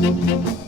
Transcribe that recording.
Thank you.